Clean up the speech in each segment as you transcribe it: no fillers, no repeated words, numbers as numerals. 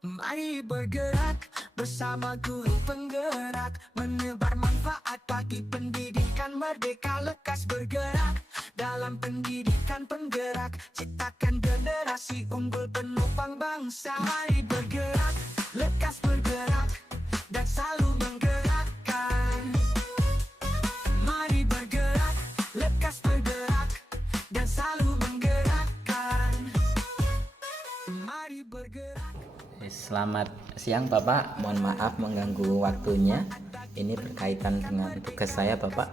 Mari bergerak bersama guru penggerak, menebar manfaat bagi pendidikan merdeka. Lekas bergerak dalam pendidikan penggerak, ciptakan generasi unggul penopang bangsa. Mari bergerak, lekas bergerak, dan selalu menggerakkan. Mari bergerak, lekas bergerak, dan selalu menggerakkan. Mari bergerak. Selamat siang Bapak, mohon maaf mengganggu waktunya. Ini berkaitan dengan tugas saya Bapak.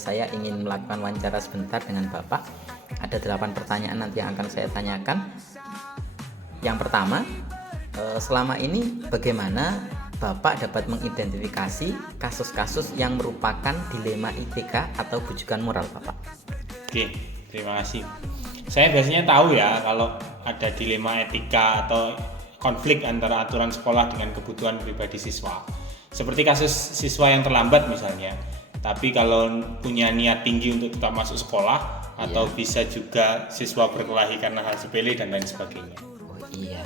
Saya ingin melakukan wawancara sebentar dengan Bapak. Ada 8 pertanyaan nanti yang akan saya tanyakan. Yang pertama, selama ini bagaimana Bapak dapat mengidentifikasi kasus-kasus yang merupakan dilema ITK atau bujukan moral Bapak? Oke, terima kasih. Saya biasanya tahu ya kalau ada dilema etika atau konflik antara aturan sekolah dengan kebutuhan pribadi siswa. Seperti kasus siswa yang terlambat misalnya, tapi kalau punya niat tinggi untuk tetap masuk sekolah, atau bisa juga siswa berkelahi karena hal sepele dan lain sebagainya. Oh iya.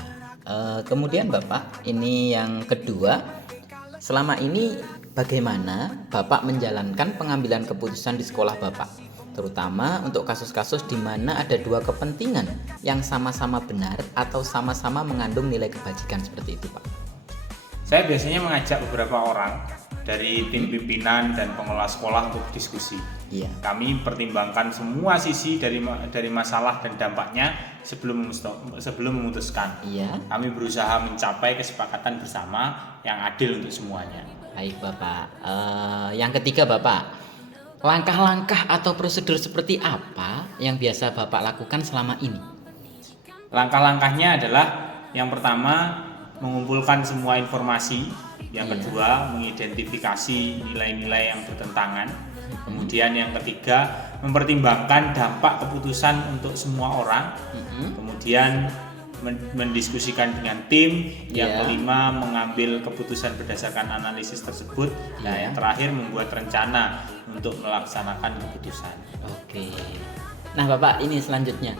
Kemudian Bapak, ini yang kedua, selama ini bagaimana Bapak menjalankan pengambilan keputusan di sekolah Bapak? Terutama untuk kasus-kasus di mana ada dua kepentingan yang sama-sama benar atau sama-sama mengandung nilai kebajikan seperti itu Pak. Saya biasanya mengajak beberapa orang dari tim pimpinan dan pengelola sekolah untuk diskusi. Iya. Kami pertimbangkan semua sisi dari masalah dan dampaknya sebelum memutuskan. Iya. Kami berusaha mencapai kesepakatan bersama yang adil untuk semuanya. Baik Bapak. Yang ketiga Bapak, langkah-langkah atau prosedur seperti apa yang biasa Bapak lakukan selama ini? Langkah-langkahnya adalah yang pertama mengumpulkan semua informasi, yang kedua mengidentifikasi nilai-nilai yang bertentangan, kemudian yang ketiga mempertimbangkan dampak keputusan untuk semua orang, kemudian mendiskusikan dengan tim, yang kelima mengambil keputusan berdasarkan analisis tersebut, nah yang terakhir membuat rencana untuk melaksanakan keputusan. Oke. Nah Bapak, ini selanjutnya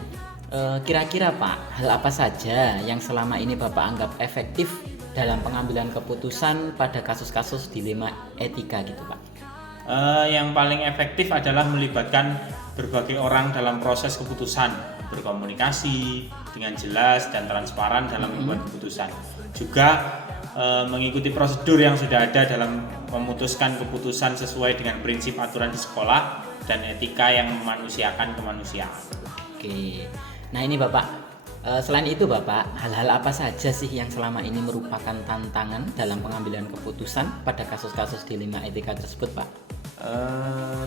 kira-kira Pak, hal apa saja yang selama ini Bapak anggap efektif dalam pengambilan keputusan pada kasus-kasus dilema etika gitu Pak? Yang paling efektif adalah melibatkan berbagai orang dalam proses keputusan, berkomunikasi dengan jelas dan transparan dalam membuat keputusan. Juga mengikuti prosedur yang sudah ada dalam memutuskan keputusan sesuai dengan prinsip aturan di sekolah dan etika yang memanusiakan kemanusiaan. Oke. Nah ini Bapak, selain itu Bapak, hal-hal apa saja sih yang selama ini merupakan tantangan dalam pengambilan keputusan pada kasus-kasus dilema etika tersebut Pak?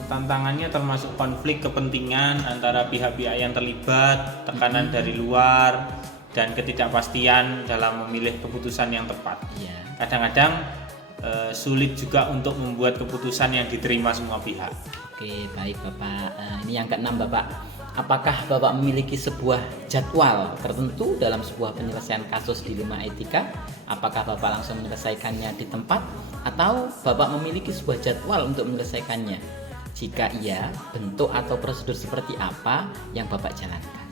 Tantangannya termasuk konflik kepentingan antara pihak-pihak yang terlibat, tekanan dari luar, dan ketidakpastian dalam memilih keputusan yang tepat. Kadang-kadang sulit juga untuk membuat keputusan yang diterima semua pihak. Oke, baik Bapak. Ini yang keenam Bapak. Apakah Bapak memiliki sebuah jadwal tertentu dalam sebuah penyelesaian kasus dilema etika? Apakah Bapak langsung menyelesaikannya di tempat atau Bapak memiliki sebuah jadwal untuk menyelesaikannya? Jika iya, bentuk atau prosedur seperti apa yang Bapak jalankan?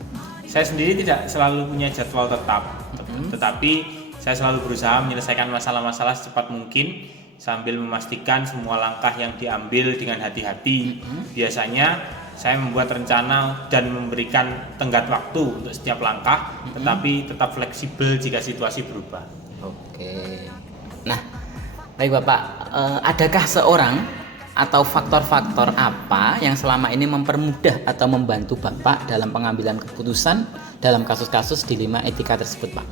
Saya sendiri tidak selalu punya jadwal tetap, tetapi saya selalu berusaha menyelesaikan masalah-masalah secepat mungkin sambil memastikan semua langkah yang diambil dengan hati-hati. Biasanya saya membuat rencana dan memberikan tenggat waktu untuk setiap langkah, tetapi tetap fleksibel jika situasi berubah. Oke. Nah, baik Bapak, adakah seorang atau faktor-faktor apa yang selama ini mempermudah atau membantu Bapak dalam pengambilan keputusan dalam kasus-kasus dilema etika tersebut Pak?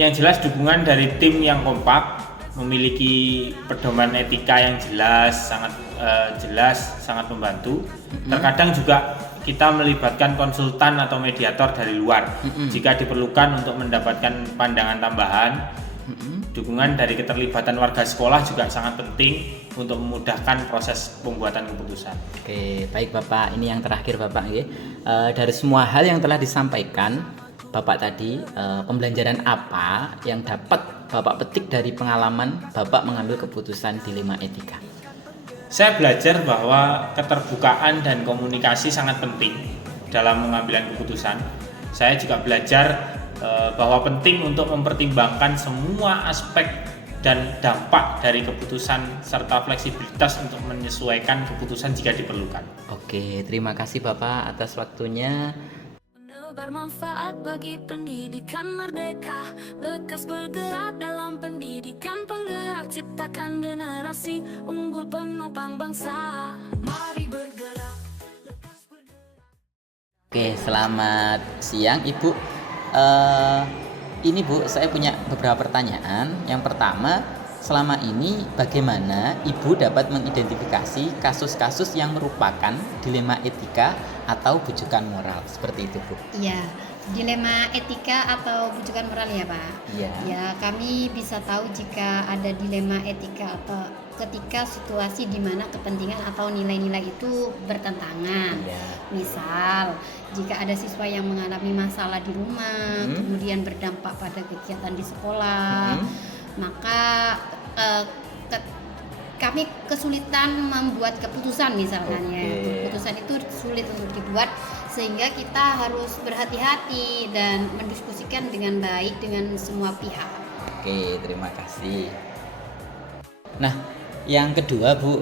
Yang jelas dukungan dari tim yang kompak, memiliki pedoman etika yang jelas, sangat membantu. Terkadang juga kita melibatkan konsultan atau mediator dari luar jika diperlukan untuk mendapatkan pandangan tambahan. Dukungan dari keterlibatan warga sekolah juga sangat penting untuk memudahkan proses pembuatan keputusan. Oke, baik Bapak. Ini yang terakhir Bapak. Dari semua hal yang telah disampaikan Bapak tadi, pembelajaran apa yang dapat Bapak petik dari pengalaman Bapak mengambil keputusan dilema etika? Saya belajar bahwa keterbukaan dan komunikasi sangat penting dalam pengambilan keputusan. Saya juga belajar bahwa penting untuk mempertimbangkan semua aspek dan dampak dari keputusan serta fleksibilitas untuk menyesuaikan keputusan jika diperlukan. Oke, terima kasih Bapak atas waktunya. Bermanfaat bagi pendidikan merdeka, lekas bergerak dalam pendidikan penggerak, ciptakan generasi unggul penopang bangsa. Mari bergerak, lekas bergerak. Oke, selamat siang Ibu. Ini Bu, saya punya beberapa pertanyaan. Yang pertama, selama ini bagaimana Ibu dapat mengidentifikasi kasus-kasus yang merupakan dilema etika atau bujukan moral? Seperti itu Bu. Iya, dilema etika atau bujukan moral ya Pak. Iya. Ya, kami bisa tahu jika ada dilema etika atau ketika situasi di mana kepentingan atau nilai-nilai itu bertentangan. Iya. Misal, jika ada siswa yang mengalami masalah di rumah, kemudian berdampak pada kegiatan di sekolah, maka kami kesulitan membuat keputusan misalkan ya. Keputusan itu sulit untuk dibuat sehingga kita harus berhati-hati dan mendiskusikan dengan baik dengan semua pihak. Oke, terima kasih. Nah, yang kedua Bu,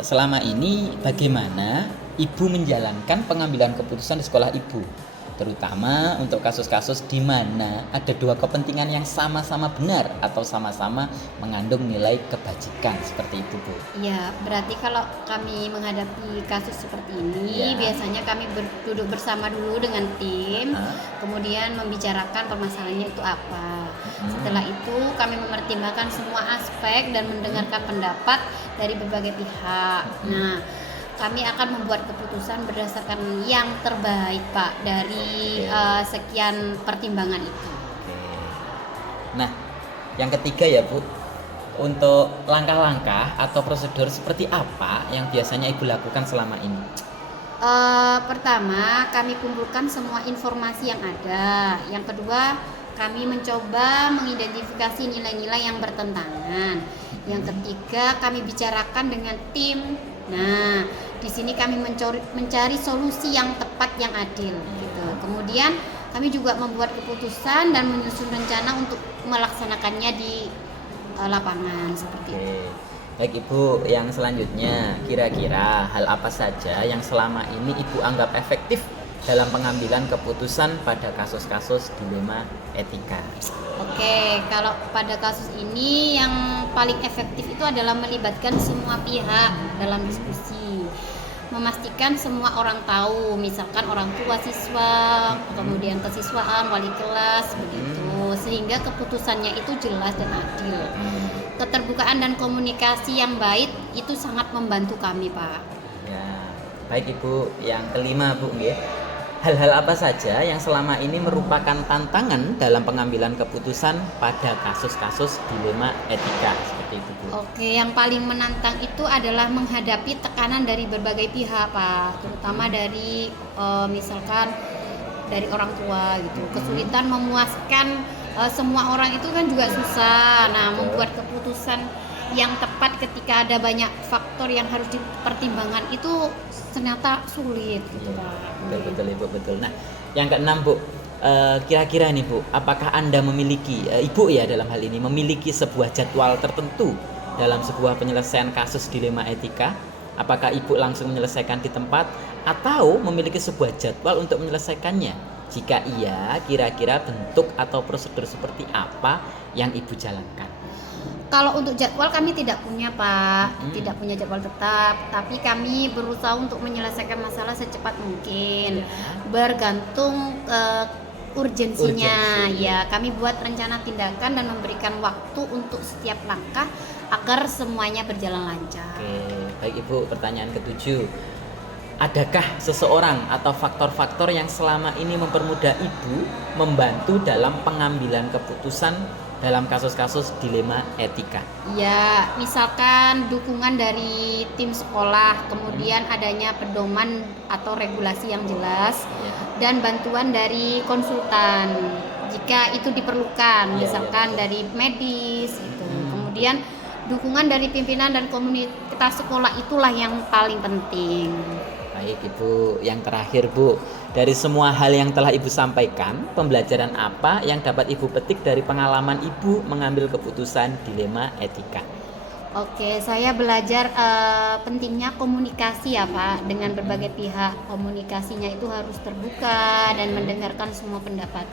selama ini bagaimana Ibu menjalankan pengambilan keputusan di sekolah Ibu? Terutama untuk kasus-kasus di mana ada dua kepentingan yang sama-sama benar atau sama-sama mengandung nilai kebajikan, seperti itu Bu. Ya, berarti kalau kami menghadapi kasus seperti ini, biasanya kami duduk bersama dulu dengan tim, kemudian membicarakan permasalahannya itu apa. Setelah itu kami mempertimbangkan semua aspek dan mendengarkan pendapat dari berbagai pihak. Nah, kami akan membuat keputusan berdasarkan yang terbaik Pak dari sekian pertimbangan itu. Nah, yang ketiga ya Bu, untuk langkah-langkah atau prosedur seperti apa yang biasanya Ibu lakukan selama ini? Pertama, kami kumpulkan semua informasi yang ada. Yang kedua, kami mencoba mengidentifikasi nilai-nilai yang bertentangan. Yang ketiga, kami bicarakan dengan tim. Nah, di sini kami mencari solusi yang tepat, yang adil gitu. Kemudian kami juga membuat keputusan dan menyusun rencana untuk melaksanakannya di lapangan seperti itu. Baik Ibu, yang selanjutnya kira-kira hal apa saja yang selama ini Ibu anggap efektif dalam pengambilan keputusan pada kasus-kasus dilema etika? Oke, kalau pada kasus ini yang paling efektif itu adalah melibatkan semua pihak dalam diskusi, memastikan semua orang tahu, misalkan orang tua siswa, kemudian kesiswaan, wali kelas, begitu, sehingga keputusannya itu jelas dan adil. Keterbukaan dan komunikasi yang baik itu sangat membantu kami Pak. Ya, baik Ibu. Yang kelima Bu, hal-hal apa saja yang selama ini merupakan tantangan dalam pengambilan keputusan pada kasus-kasus dilema etika seperti itu Bu? Oke, yang paling menantang itu adalah menghadapi tekanan dari berbagai pihak Pak, terutama dari misalkan dari orang tua gitu. Kesulitan memuaskan semua orang itu kan juga susah. Nah, membuat keputusan yang tepat ketika ada banyak faktor yang harus dipertimbangkan itu ternyata sulit gitu Pak. Betul Ibu, betul. Nah, yang keenam Bu, kira-kira nih Bu, apakah Anda memiliki, Ibu ya dalam hal ini, memiliki sebuah jadwal tertentu dalam sebuah penyelesaian kasus dilema etika? Apakah Ibu langsung menyelesaikan di tempat atau memiliki sebuah jadwal untuk menyelesaikannya? Jika iya, kira-kira bentuk atau prosedur seperti apa yang Ibu jalankan? Kalau untuk jadwal kami tidak punya Pak, tidak punya jadwal tetap, tapi kami berusaha untuk menyelesaikan masalah secepat mungkin, bergantung urgensinya. Ya, kami buat rencana tindakan dan memberikan waktu untuk setiap langkah agar semuanya berjalan lancar. Oke, baik Ibu, pertanyaan ketujuh. Adakah seseorang atau faktor-faktor yang selama ini mempermudah Ibu membantu dalam pengambilan keputusan dalam kasus-kasus dilema etika? Ya, misalkan dukungan dari tim sekolah, kemudian adanya pedoman atau regulasi yang jelas, dan bantuan dari konsultan jika itu diperlukan, misalkan dari medis gitu. Kemudian dukungan dari pimpinan dan komunitas sekolah itulah yang paling penting. Baik Ibu, yang terakhir Bu, dari semua hal yang telah Ibu sampaikan, pembelajaran apa yang dapat Ibu petik dari pengalaman Ibu mengambil keputusan dilema etika? Oke, saya belajar pentingnya komunikasi ya Pak, dengan berbagai pihak. Komunikasinya itu harus terbuka dan mendengarkan semua pendapat.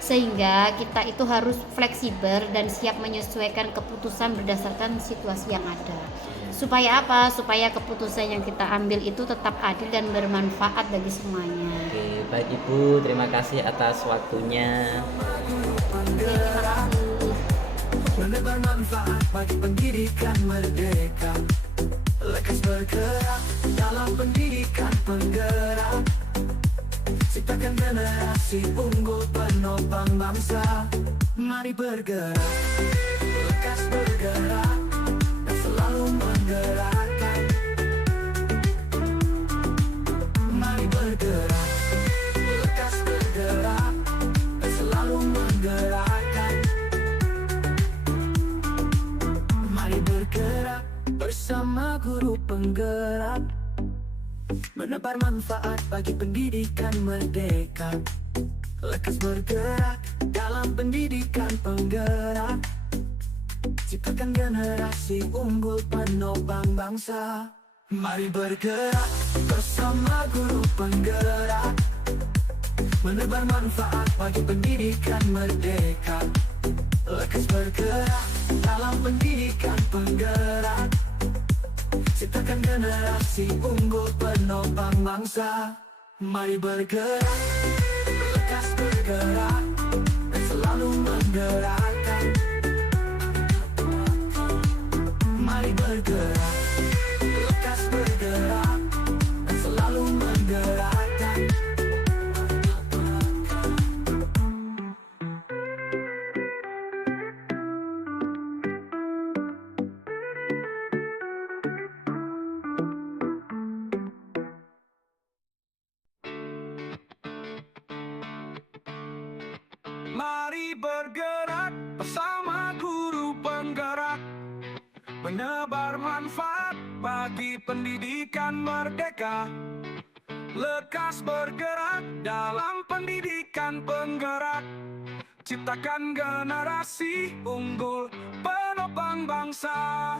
Sehingga kita itu harus fleksibel dan siap menyesuaikan keputusan berdasarkan situasi yang ada. Supaya apa? Supaya keputusan yang kita ambil itu tetap adil dan bermanfaat bagi semuanya. Oke, baik Ibu, terima kasih atas waktunya. Terima kasih. Menebar manfaat bagi pendidikan merdeka. Lekas bergerak dalam pendidikan penggerak. Ciptakan generasi unggul penopang bangsa. Mari bergerak, lekas bergerak, dan selalu menggerakkan. Mari bergerak, lekas bergerak, dan selalu menggerakkan. Mari bergerak bersama guru penggerak. Menebar manfaat bagi pendidikan merdeka. Lekas bergerak dalam pendidikan penggerak. Ciptakan generasi unggul penopang bangsa. Mari bergerak bersama guru penggerak. Menebar manfaat bagi pendidikan merdeka. Lekas bergerak dalam pendidikan penggerak. Ciptakan generasi unggul penopang bangsa. Mari bergerak, lekas bergerak, dan selalu menggerakkan. Mari bergerak, lekas bergerak, dan selalu menggerakkan. Mari bergerak bersama guru penggerak. Menebar manfaat bagi pendidikan merdeka. Lekas bergerak dalam pendidikan penggerak. Ciptakan generasi unggul penopang bangsa.